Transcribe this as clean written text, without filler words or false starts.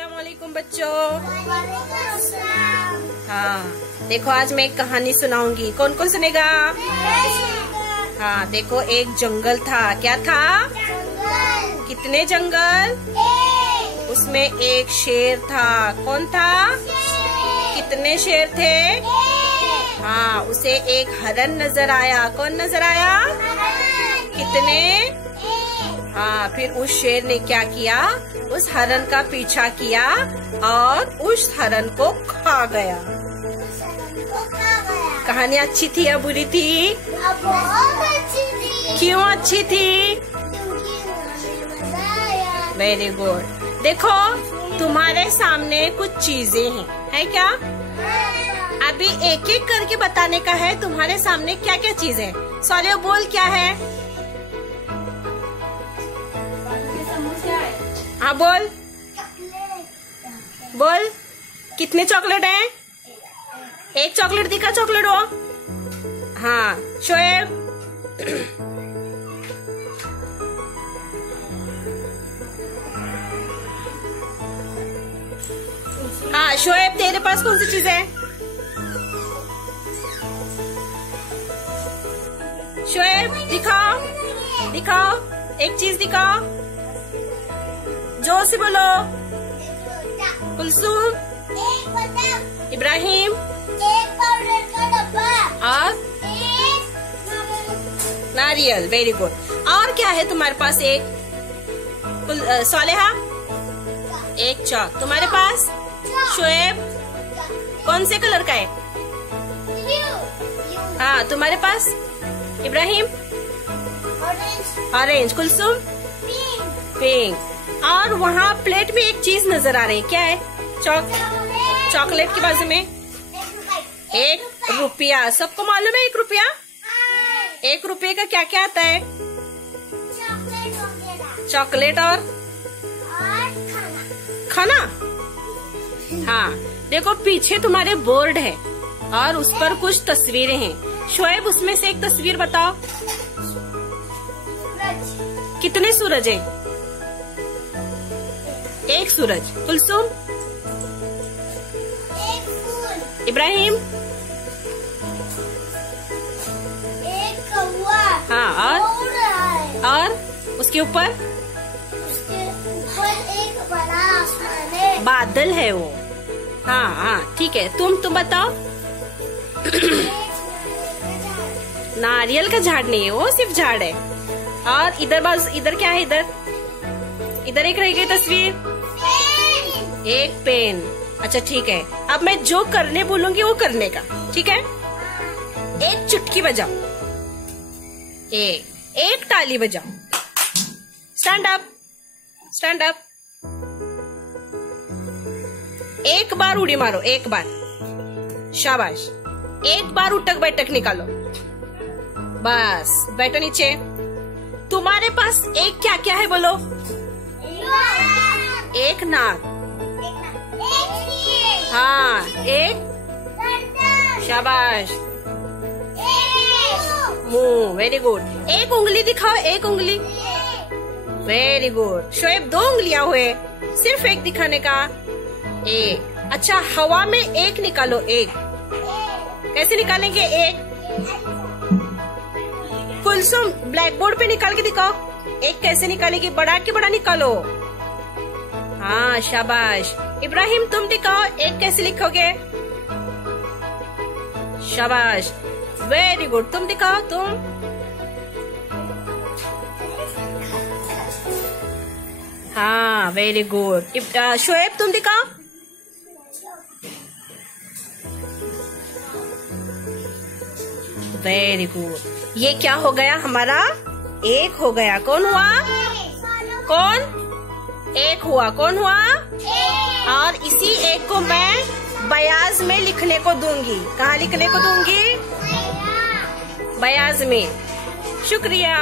अस्सलाम वालेकुम बच्चों। हाँ देखो, आज मैं एक कहानी सुनाऊंगी। कौन कौन सुनेगा? हाँ देखो, एक जंगल था। क्या था? जंगल। कितने जंगल? उसमें एक शेर था। कौन था? कितने शेर थे? हाँ, उसे एक हरन नजर आया। कौन नजर आया? कितने? हाँ, फिर उस शेर ने क्या किया? उस हरन का पीछा किया और उस हरन को खा गया। कहानी अच्छी थी या बुरी थी? बहुत अच्छी थी। क्यों अच्छी थी? Very good. देखो, तुम्हारे सामने कुछ चीजें हैं, है क्या? अभी एक एक करके बताने का है तुम्हारे सामने क्या क्या चीज है। सॉलियो बोल, क्या है? हाँ बोल बोल, कितने चॉकलेट हैं? एक चॉकलेट दिखा, चॉकलेट हो। हाँ शोएब, हाँ शोएब, तेरे पास कौन सी चीज है? शोएब दिखाओ, दिखाओ, एक चीज दिखाओ, जोर से बोलो। कुलसूम, इब्राहिम, और नारियल। Very good. और क्या है तुम्हारे पास? एक सालेहा, एक चौक तुम्हारे पास। शोएब, कौन से कलर का है? हाँ तुम्हारे पास। इब्राहिम, ऑरेंज। कुलसूम, पिंक। और वहाँ प्लेट में एक चीज नजर आ रही है। क्या है? चॉकलेट के बाजू में 1 रुपया। सबको मालूम है 1 रुपया? 1 रुपये का क्या क्या आता है? चॉकलेट और खाना। हाँ देखो, पीछे तुम्हारे बोर्ड है और उस पर कुछ तस्वीरें हैं। शोएब, उसमें से एक तस्वीर बताओ। कितने सूरज हैं? एक सूरज। कुलसूम, एक फूल। इब्राहिम, एक कौवा। हाँ, और उसके ऊपर एक बड़ा आसमान है। बादल है वो। हाँ हाँ ठीक है। तुम बताओ। नारियल का झाड़ नहीं है वो, सिर्फ झाड़ है। और इधर क्या है? इधर एक रह गई तस्वीर, एक पेन। अच्छा ठीक है, अब मैं जो करने बोलूंगी वो करने का, ठीक है? एक चुटकी बजाओ, एक ताली बजाओ। Stand up, stand up. एक बार उड़ी मारो, एक बार। शाबाश। एक बार उठक बैठक निकालो। बस बैठो नीचे। तुम्हारे पास एक क्या क्या है बोलो? एक नाक। हाँ, एक शाबाश। मुंह। Very good. एक उंगली दिखाओ, एक उंगली। Very good. शोएब, 2 उंगलियां हुए, सिर्फ एक दिखाने का। एक। अच्छा, हवा में एक निकालो। एक कैसे निकालेंगे? एक। कुलसुम, ब्लैक बोर्ड पे निकाल के दिखाओ। एक कैसे निकालेगी? बड़ा के बड़ा निकालो। हाँ शाबाश। इब्राहिम, तुम दिखाओ, एक कैसे लिखोगे? शाबाश। Very good. तुम दिखाओ, तुम। हाँ वेरी गुड। शोएब, तुम दिखाओ। Very good. ये क्या हो गया हमारा? एक हो गया। कौन हुआ? कौन? एक हुआ। कौन हुआ? और इसी एक को मैं बयाज में लिखने को दूंगी। कहाँ लिखने को दूंगी? बयाज में। शुक्रिया।